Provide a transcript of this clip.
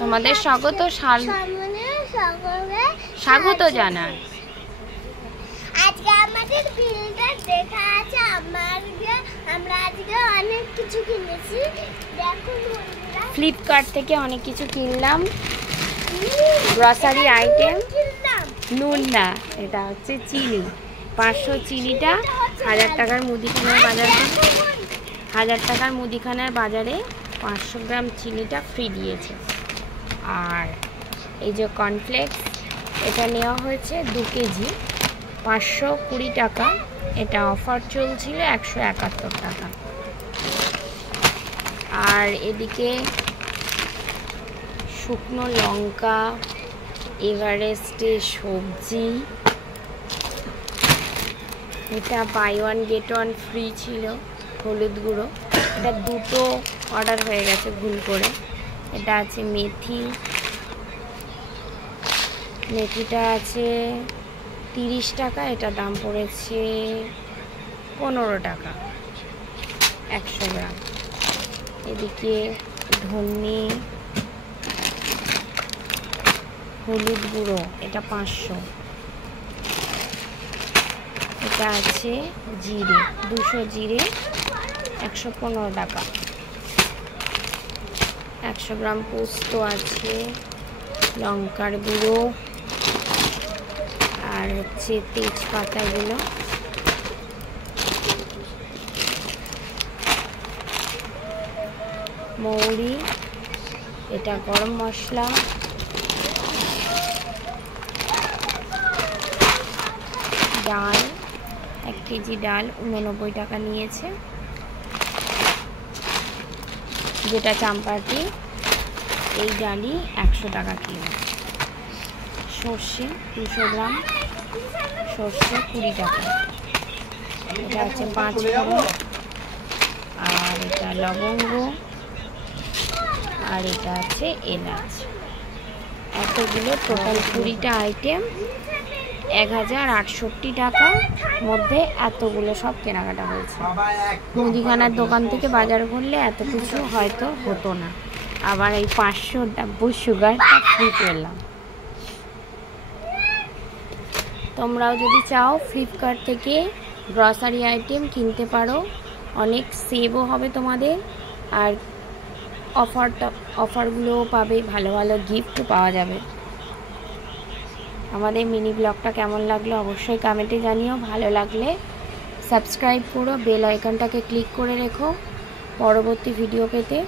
তোমাদের স্বাগত স্বাগত জানাই। আজকে আমাদের ফিল্টার দেখা আছে। আমরা আজকে অনেক কিছু কিনেছি। দেখুন ফ্লিপকার্ট থেকে অনেক কিছু কিনলাম, গ্রসারি আইটেম। নুন না, এটা হচ্ছে চিনি। 500 চিনিটা 1000 টাকার মুদিখানার বাজারে 1000 টাকার মুদিখানার বাজারে 500 গ্রাম চিনিটা ফ্রি দিয়েছে। আর এই যে কর্নফ্লেক্স, এটা নেওয়া হয়েছে 2 কেজি, 520 টাকা। এটা অফার চলছিল 171 টাকা। আর এদিকে শুকনো লঙ্কা, এভারেস্টে সবজি, এটা বাই 1 গেট 1 ফ্রি ছিল। হলুদ গুঁড়ো, এটা 2টো অর্ডার হয়ে গেছে ভুল করে। এটা আছে মেথি, মেথিটা আছে 30 টাকা, এটা দাম পড়েছে 15 টাকা 100 গ্রাম। এদিকে ধনে, হলুদ গুঁড়ো, এটা 500। এটা আছে জিরে, 200 জিরে 115 টাকা। 100 গ্রাম পোস্ত আছে, লঙ্কার গুঁড়ো, আর হচ্ছে তেজপাতাগুলো, মৌরি, এটা গরম মশলা, ডাল 1 কেজি ডাল 89 টাকা নিয়েছে, যেটা চাম্পাটি। এই ডালই 100 টাকা কিলো। সর্ষে 200 গ্রাম, সর্ষে 20 টাকা। এটা হচ্ছে 5 ফোড়ন, আর এটা লবঙ্গ, আর এটা আছে এলাচ। এতগুলো টোটাল 20টা আইটেম 1068 টাকার মধ্যে এতগুলো সব কেনাকাটা হয়েছে। মুদিখানার দোকান থেকে বাজার করলে এত কিছু হয়তো হতো না। আবার এই 500 ডাব্বু সুগারটা ফ্রি পেলাম। তোমরাও যদি চাও ফ্লিপকার্ট থেকে গ্রসারি আইটেম কিনতে পারো, অনেক সেভও হবে তোমাদের। আর অফারগুলোও পাবে, ভালো ভালো গিফটও পাওয়া যাবে। আমাদের মিনি ব্লগটা কেমন লাগলো অবশ্যই কমেন্টে জানিও। ভালো লাগলে সাবস্ক্রাইব করো, বেল আইকনটাকে ক্লিক করে রেখো পরবর্তী ভিডিও পেতে।